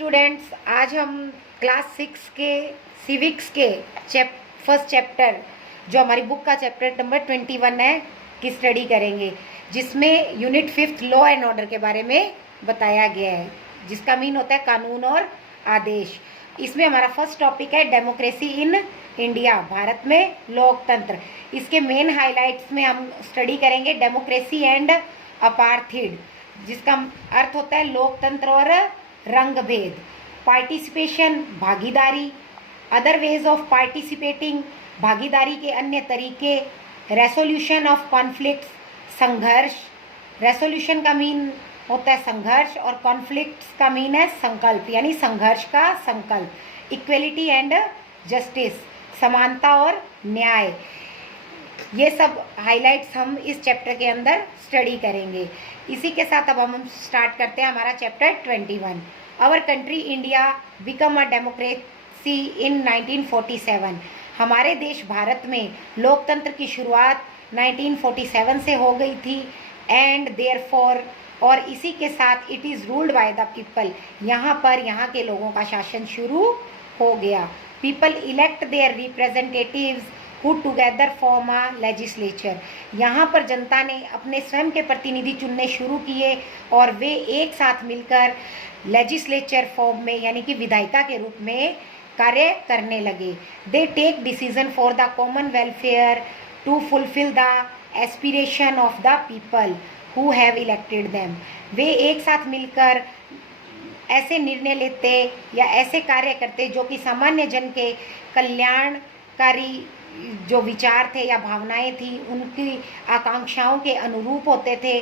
Students, आज हम class 6 के सिविक्स के फर्स्ट चैप्टर जो हमारी बुक का चैप्टर नंबर 21 है की स्टडी करेंगे, जिसमें यूनिट 5 लॉ एंड ऑर्डर के बारे में बताया गया है, जिसका मीन होता है कानून और आदेश। इसमें हमारा फर्स्ट टॉपिक है डेमोक्रेसी इन इंडिया, भारत में लोकतंत्र। इसके मेन हाइलाइट्स में हम स्टडी करेंगे डेमोक्रेसी एंड अपार्थीड, जिसका अर्थ होता है लोकतंत्र और रंग भेद। पार्टिसिपेशन भागीदारी, अदर वेज ऑफ पार्टिसिपेटिंग भागीदारी के अन्य तरीके। रेसोल्यूशन ऑफ कॉन्फ्लिक्ट्स संघर्ष, रेसोल्यूशन का मीन होता है संघर्ष और कॉन्फ्लिक्ट्स का मीन है संकल्प, यानी संघर्ष का संकल्प। इक्वलिटी एंड जस्टिस, समानता और न्याय। ये सब हाइलाइट्स हम इस चैप्टर के अंदर स्टडी करेंगे। इसी के साथ अब हम स्टार्ट करते हैं हमारा chapter 21। Our country India become a democracy in 1947। हमारे देश भारत में लोकतंत्र की शुरुआत 1947 से हो गई थी। एंड देयरफॉर, और इसी के साथ it is ruled by the people, यहाँ पर यहाँ के लोगों का शासन शुरू हो गया। People elect their representatives who together form a legislature. यहाँ पर जनता ने अपने स्वयं के प्रतिनिधि चुनने शुरू किए और वे एक साथ मिलकर लेजिस्लेचर फॉर्म में, यानी कि विधायिका के रूप में कार्य करने लगे। They take decision for the common welfare to fulfil the aspiration of the people who have elected them. वे एक साथ मिलकर ऐसे निर्णय लेते या ऐसे कार्य करते जो कि सामान्य जन के कल्याणकारी जो विचार थे या भावनाएं थी उनकी आकांक्षाओं के अनुरूप होते थे।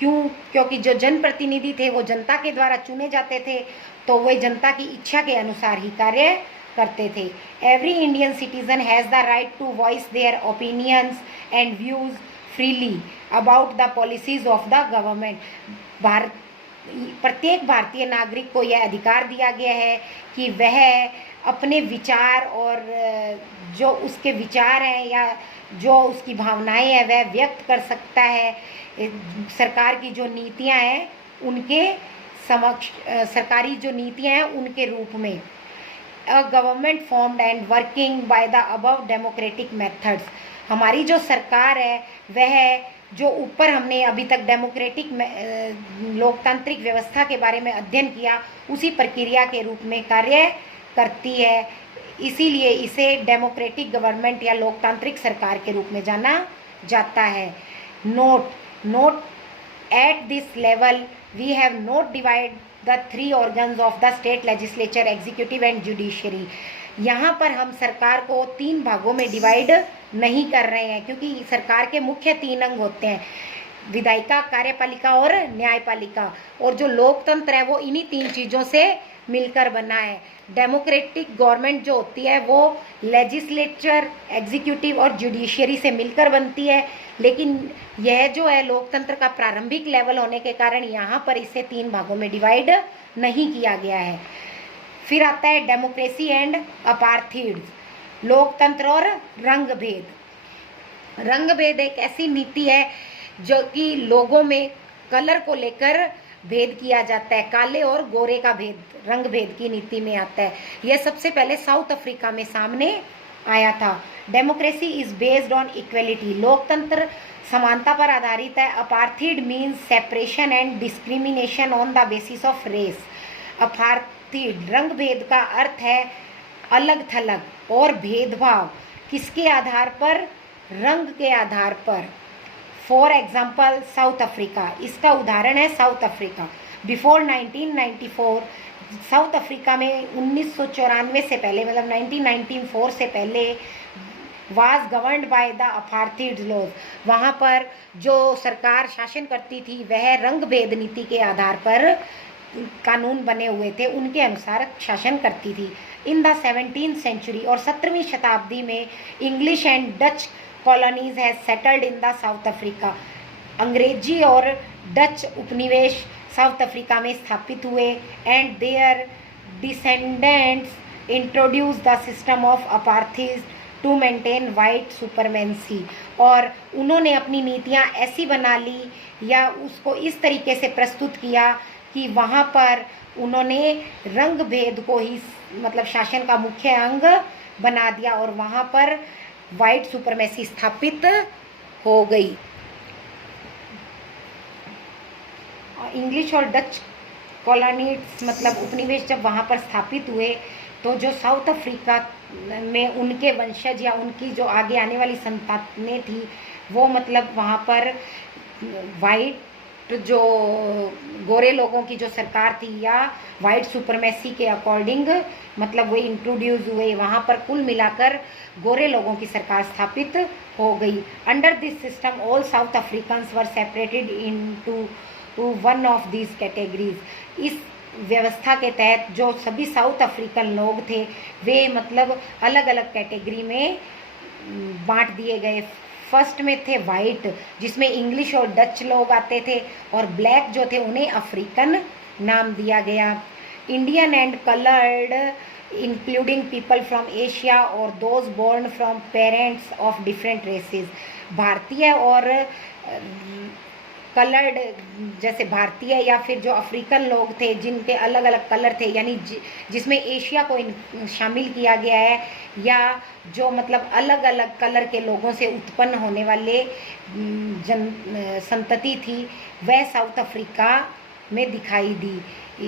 क्योंकि जो जनप्रतिनिधि थे वो जनता के द्वारा चुने जाते थे, तो वे जनता की इच्छा के अनुसार ही कार्य करते थे। Every Indian citizen has the right to voice their opinions and views freely about the policies of the government. प्रत्येक भारतीय नागरिक को यह अधिकार दिया गया है कि वह अपने विचार और जो उसके विचार हैं या जो उसकी भावनाएं हैं वह व्यक्त कर सकता है। सरकार की जो नीतियां हैं उनके समक्ष, सरकारी जो नीतियां हैं उनके रूप में। A government formed and working by the above democratic methods. हमारी जो सरकार है वह जो ऊपर हमने अभी तक डेमोक्रेटिक लोकतांत्रिक व्यवस्था के बारे में अध्ययन किया उसी प्रक्रिया के रूप में कार्य करती है। इसीलिए इसे डेमोक्रेटिक गवर्नमेंट या लोकतांत्रिक सरकार के रूप में जाना जाता है। Note at this level we have not divide the 3 organs of the state legislature, executive and judiciary. यहाँ पर हम सरकार को 3 भागों में डिवाइड नहीं कर रहे हैं, क्योंकि सरकार के मुख्य 3 अंग होते हैं, विधायिका, कार्यपालिका और न्यायपालिका। और जो लोकतंत्र है वो इन्हीं 3 चीज़ों से मिलकर बना है। डेमोक्रेटिक गवर्नमेंट जो होती है वो लेजिस्लेचर, एग्जीक्यूटिव और जुडिशरी से मिलकर बनती है, लेकिन यह जो है लोकतंत्र का प्रारंभिक लेवल होने के कारण यहाँ पर इसे 3 भागों में डिवाइड नहीं किया गया है। फिर आता है डेमोक्रेसी एंड अपार्थीड्स, लोकतंत्र और रंग भेद। रंग भेद एक ऐसी नीति है जो कि लोगों में कलर को लेकर भेद किया जाता है, काले और गोरे का भेद रंग भेद की नीति में आता है। यह सबसे पहले साउथ अफ्रीका में सामने आया था। Democracy is based on equality, लोकतंत्र समानता पर आधारित है। Apartheid means separation and discrimination on the basis of race. Apartheid रंग भेद का अर्थ है अलग थलग और भेदभाव, किसके आधार पर? रंग के आधार पर। फॉर एग्जाम्पल साउथ अफ्रीका, इसका उदाहरण है South Africa. Before 1994 South Africa में 1994 से पहले, मतलब 1994 से पहले was governed by the apartheid laws. वहाँ पर जो सरकार शासन करती थी वह रंग भेद नीति के आधार पर कानून बने हुए थे, उनके अनुसार शासन करती थी। इन द 17th सेंचुरी, और 17वीं शताब्दी में English and Dutch colonies has settled in the South Africa. अंग्रेजी और डच उपनिवेश साउथ अफ्रीका में स्थापित हुए। And their descendants introduce the system of apartheid to maintain white supremacy. और उन्होंने अपनी नीतियाँ ऐसी बना ली या उसको इस तरीके से प्रस्तुत किया कि वहाँ पर उन्होंने रंग भेद को ही मतलब शासन का मुख्य अंग बना दिया और वहाँ पर वाइट सुपरमेसी स्थापित हो गई। इंग्लिश और डच कॉलोनीज मतलब उपनिवेश जब वहाँ पर स्थापित हुए तो जो साउथ अफ्रीका में उनके वंशज या उनकी जो आगे आने वाली संतानें थी वो मतलब वहाँ पर वाइट जो गोरे लोगों की जो सरकार थी या वाइट सुपरमेसी के अकॉर्डिंग मतलब वो इंट्रोड्यूस हुए। वहाँ पर कुल मिलाकर गोरे लोगों की सरकार स्थापित हो गई। Under this system all south Africans were separated into one of these categories. इस व्यवस्था के तहत जो सभी साउथ अफ्रीकन लोग थे वे मतलब अलग अलग कैटेगरी में बांट दिए गए। फर्स्ट में थे वाइट जिसमें इंग्लिश और डच लोग आते थे और ब्लैक जो थे उन्हें अफ्रीकन नाम दिया गया। Indian and coloured including people from Asia और those born from parents of different races. भारतीय और कलर्ड जैसे भारतीय या फिर जो अफ्रीकन लोग थे जिनके अलग अलग कलर थे यानी जिसमें एशिया को शामिल किया गया है या जो मतलब अलग अलग कलर के लोगों से उत्पन्न होने वाले संतति थी वह साउथ अफ्रीका में दिखाई दी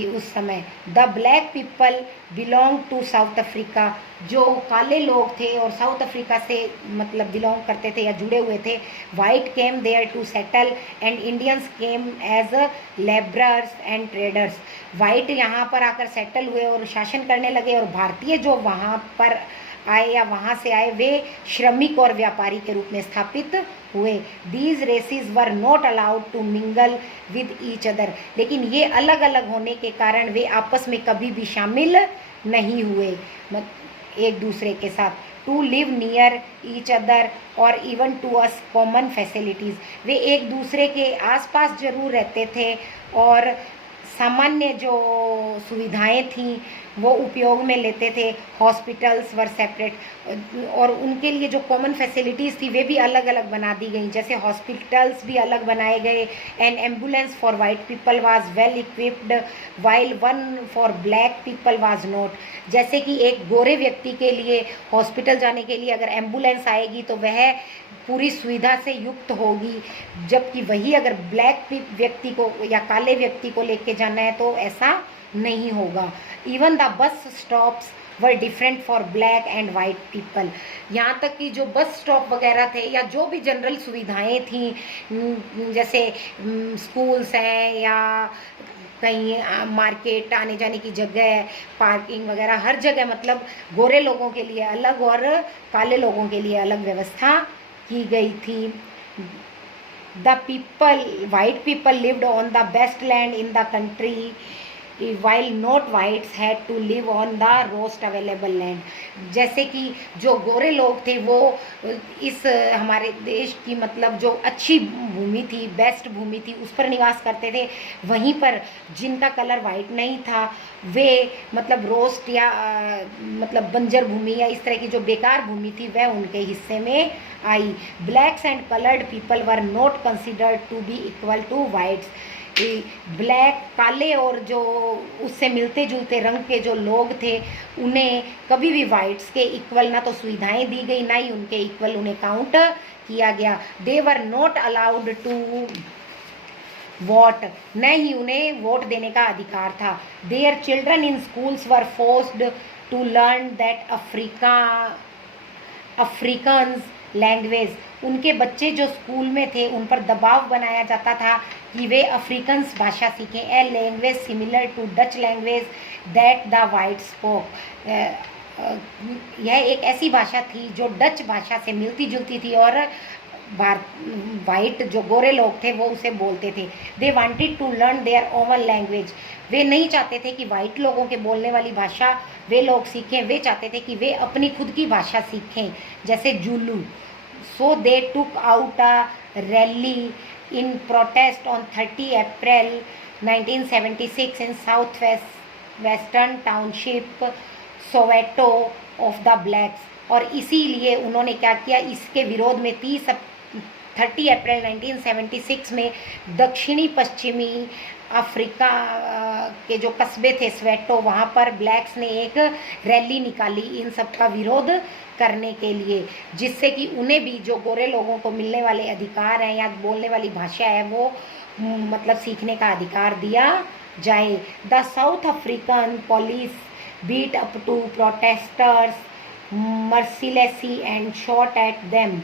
उस समय। The black people belong to South Africa. जो काले लोग थे और साउथ अफ्रीका से मतलब बिलोंग करते थे या जुड़े हुए थे। White came there to settle and Indians came as labourers and traders. White यहाँ पर आकर सेटल हुए और शासन करने लगे और भारतीय जो वहाँ पर आए या वहाँ से आए वे श्रमिक और व्यापारी के रूप में स्थापित हुए। These races were not allowed to mingle with each other. लेकिन ये अलग अलग होने के कारण वे आपस में कभी भी शामिल नहीं हुए एक दूसरे के साथ। To live near each other और even to use common facilities. वे एक दूसरे के आसपास जरूर रहते थे और सामान्य जो सुविधाएं थीं वो उपयोग में लेते थे। हॉस्पिटल्स वर सेपरेट और उनके लिए जो कॉमन फैसिलिटीज़ थी वे भी अलग अलग बना दी गई। जैसे हॉस्पिटल्स भी अलग बनाए गए। N ambulance for white people was well equipped while one for black people was not. जैसे कि एक गोरे व्यक्ति के लिए हॉस्पिटल जाने के लिए अगर एम्बुलेंस आएगी तो वह पूरी सुविधा से युक्त होगी, जबकि वही अगर ब्लैक व्यक्ति को या काले व्यक्ति को लेके जाना है तो ऐसा नहीं होगा। Even the bus stops were different for black and white people. यहाँ तक कि जो बस स्टॉप वगैरह थे या जो भी जनरल सुविधाएं थी जैसे स्कूल्स हैं या कहीं मार्केट आने जाने की जगह पार्किंग वगैरह हर जगह मतलब गोरे लोगों के लिए अलग और काले लोगों के लिए अलग व्यवस्था की गई थी। The people white people lived on the best land in the country while not whites had to live on the most available land। जैसे कि जो गोरे लोग थे वो इस हमारे देश की मतलब जो अच्छी भूमि थी बेस्ट भूमि थी उस पर निवास करते थे। वहीं पर जिनका कलर वाइट नहीं था वे मतलब रोस्ट या मतलब बंजर भूमि या इस तरह की जो बेकार भूमि थी वह उनके हिस्से में आई। Blacks and coloured people were not considered to be equal to whites. Black काले और जो उससे मिलते जुलते रंग के जो लोग थे उन्हें कभी भी वाइट्स के इक्वल ना तो सुविधाएं दी गई ना ही उनके इक्वल उन्हें काउंट किया गया। They were not allowed to vote, न ही उन्हें वोट देने का अधिकार था। Their children in schools were forced to learn that Afrikaans language. उनके बच्चे जो स्कूल में थे उन पर दबाव बनाया जाता था कि वे अफ्रीकन्स भाषा सीखें। A language similar to Dutch language that the white spoke. यह एक ऐसी भाषा थी जो डच भाषा से मिलती जुलती थी और वाइट जो गोरे लोग थे वो उसे बोलते थे। They wanted to learn their own language. वे नहीं चाहते थे कि वाइट लोगों के बोलने वाली भाषा वे लोग सीखें, वे चाहते थे कि वे अपनी खुद की भाषा सीखें जैसे Zulu. So they took out a rally in protest on 30 April 1976 in southwestern township Soweto of the blacks। और इसीलिए उन्होंने क्या किया इसके विरोध में 30 अप्रैल 1976 में दक्षिणी पश्चिमी अफ्रीका के जो कस्बे थे स्वेटो, वहाँ पर ब्लैक्स ने एक रैली निकाली इन सब का विरोध करने के लिए, जिससे कि उन्हें भी जो गोरे लोगों को मिलने वाले अधिकार हैं या बोलने वाली भाषा है वो मतलब सीखने का अधिकार दिया जाए। The South African police beat up to protesters mercilessly and shot at them.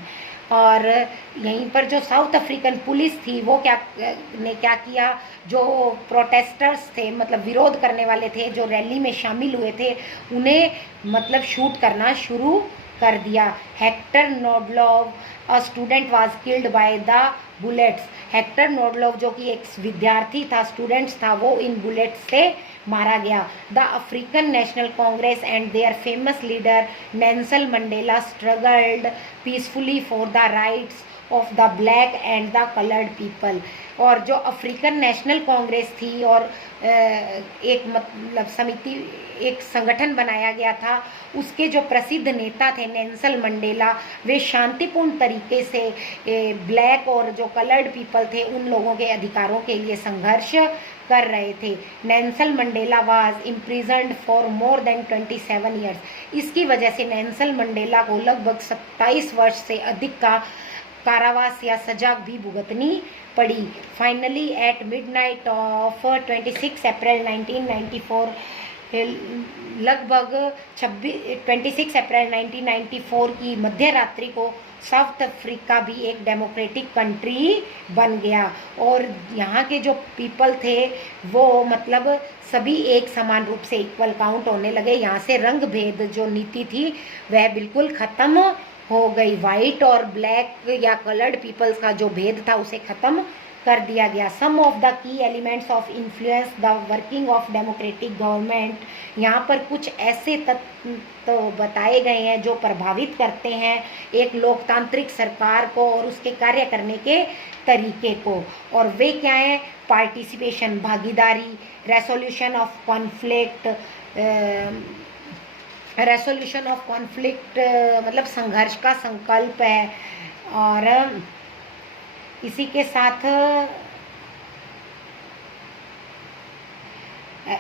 और यहीं पर जो साउथ अफ्रीकन पुलिस थी वो क्या किया, जो प्रोटेस्टर्स थे मतलब विरोध करने वाले थे, जो रैली में शामिल हुए थे, उन्हें मतलब शूट करना शुरू कर दिया। हेक्टर नोडलोव a student was killed by the bullets. Hector नोडलोव जो कि एक विद्यार्थी था, स्टूडेंट्स था, वो इन बुलेट्स से मारा गया। The African National Congress and their famous leader Nelson Mandela struggled peacefully for the rights of the black and the coloured people. और जो अफ्रीकन नेशनल कांग्रेस थी और एक मतलब समिति, एक संगठन बनाया गया था, उसके जो प्रसिद्ध नेता थे नेल्सन मंडेला, वे शांतिपूर्ण तरीके से ब्लैक और जो कलर्ड पीपल थे उन लोगों के अधिकारों के लिए संघर्ष कर रहे थे। Nelson Mandela was imprisoned for more than 27 years. इसकी वजह से नेल्सन मंडेला को लगभग 27 वर्ष से अधिक का कारावास या सजा भी भुगतनी पड़ी। फाइनली एट मिडनाइट ऑफ 26 अप्रैल 1994, लगभग 26 अप्रैल 1994 की मध्य रात्रि को साउथ अफ्रीका भी एक डेमोक्रेटिक कंट्री बन गया और यहाँ के जो पीपल थे वो मतलब सभी एक समान रूप से इक्वल काउंट होने लगे। यहाँ से रंग भेद जो नीति थी वह बिल्कुल ख़त्म हो गई। वाइट और ब्लैक या कलर्ड पीपल्स का जो भेद था उसे ख़त्म कर दिया गया। Some of the key elements of influence the working of democratic government. यहाँ पर कुछ ऐसे तत्व तो बताए गए हैं जो प्रभावित करते हैं एक लोकतांत्रिक सरकार को और उसके कार्य करने के तरीके को। और वे क्या हैं? पार्टिसिपेशन, भागीदारी, resolution of conflict, resolution of conflict मतलब संघर्ष का संकल्प है। और इसी के साथ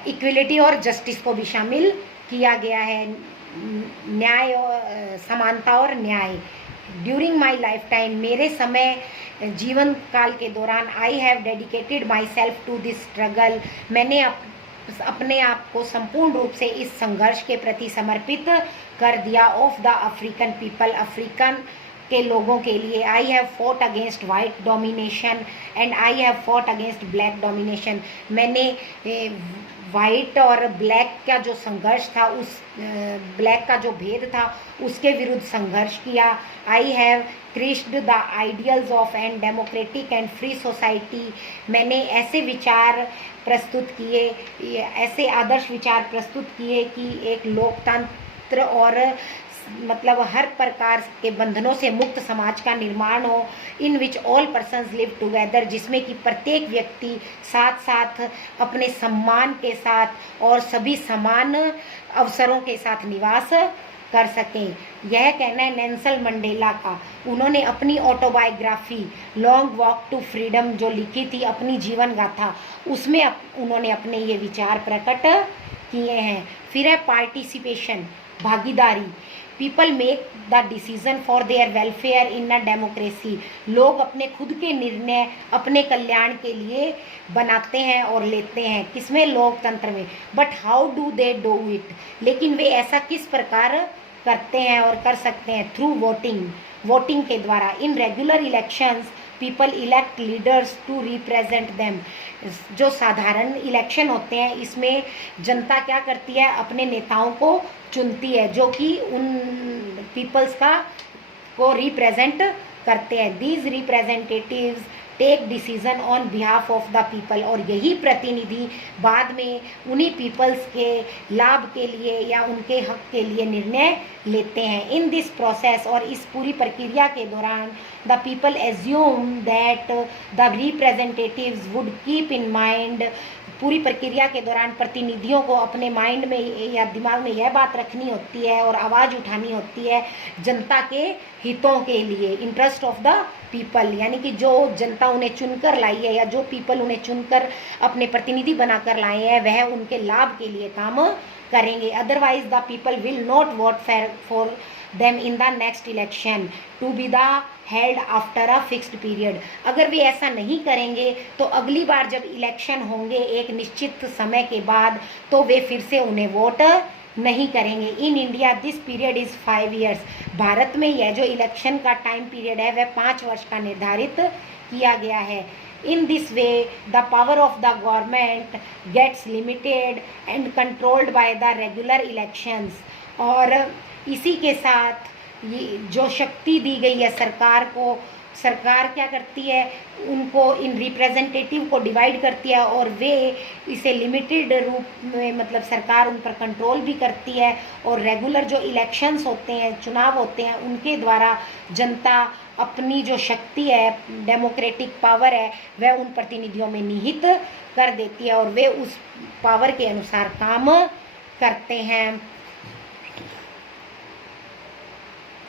इक्विलिटी और जस्टिस को भी शामिल किया गया है। न्याय और समानता और न्याय। ड्यूरिंग माई लाइफ टाइम, मेरे समय जीवन काल के दौरान, I have dedicated myself to this struggle, मैंने अपने आप को संपूर्ण रूप से इस संघर्ष के प्रति समर्पित कर दिया। Of the African people, African के लोगों के लिए। I have fought against white domination and I have fought against black domination. मैंने वाइट और ब्लैक का जो संघर्ष था, उस ब्लैक का जो भेद था उसके विरुद्ध संघर्ष किया। I have cherished the ideals of an democratic and free society. मैंने ऐसे विचार प्रस्तुत किए, ऐसे आदर्श विचार प्रस्तुत किए कि एक लोकतंत्र और मतलब हर प्रकार के बंधनों से मुक्त समाज का निर्माण हो। In which all persons live together, जिसमें कि प्रत्येक व्यक्ति साथ साथ अपने सम्मान के साथ और सभी समान अवसरों के साथ निवास कर सकें। यह कहना है नेल्सन मंडेला का। उन्होंने अपनी autobiography Long Walk to Freedom जो लिखी थी, अपनी जीवन गाथा, उसमें उन्होंने अपने ये विचार प्रकट किए हैं। फिर है पार्टिसिपेशन, भागीदारी। People make the decision for their welfare in a democracy. लोग अपने खुद के निर्णय अपने कल्याण के लिए बनाते हैं और लेते हैं। किसमें? लोकतंत्र में। But how do they do it? लेकिन वे ऐसा किस प्रकार करते हैं और कर सकते हैं? थ्रू वोटिंग, वोटिंग के द्वारा। In regular elections people elect leaders to represent them. जो साधारण इलेक्शन होते हैं इसमें जनता क्या करती है? अपने नेताओं को चुनती है जो कि उन पीपल्स को रिप्रेजेंट करते हैं। These representatives take decision on behalf of the people. और यही प्रतिनिधि बाद में उन्हीं पीपल्स के लाभ के लिए या उनके हक के लिए निर्णय लेते हैं। इन दिस प्रोसेस, और इस पूरी प्रक्रिया के दौरान, the people assume that the representatives would keep in mind पूरी प्रक्रिया के दौरान प्रतिनिधियों को अपने माइंड में या दिमाग में यह बात रखनी होती है और आवाज़ उठानी होती है जनता के हितों के लिए, इंटरेस्ट ऑफ द पीपल, यानी कि जो जनता उन्हें चुनकर लाई है या जो पीपल उन्हें चुनकर अपने प्रतिनिधि बनाकर लाए हैं वह उनके लाभ के लिए काम करेंगे। Otherwise the people will not vote for them in the next election to be the held after a fixed period. अगर वे ऐसा नहीं करेंगे तो अगली बार जब इलेक्शन होंगे एक निश्चित समय के बाद तो वे फिर से उन्हें वोट नहीं करेंगे। In India this period is 5 years। Bharat में यह जो इलेक्शन का टाइम पीरियड है वह 5 वर्ष का निर्धारित किया गया है। In this way, the power of the government gets limited and controlled by the regular elections। और इसी के साथ ये जो शक्ति दी गई है सरकार को, सरकार क्या करती है, उनको इन रिप्रेजेंटेटिव को डिवाइड करती है और वे इसे लिमिटेड रूप में, मतलब सरकार उन पर कंट्रोल भी करती है। और रेगुलर जो इलेक्शंस होते हैं, चुनाव होते हैं, उनके द्वारा जनता अपनी जो शक्ति है, डेमोक्रेटिक पावर है, वह उन प्रतिनिधियों में निहित कर देती है और वे उस पावर के अनुसार काम करते हैं।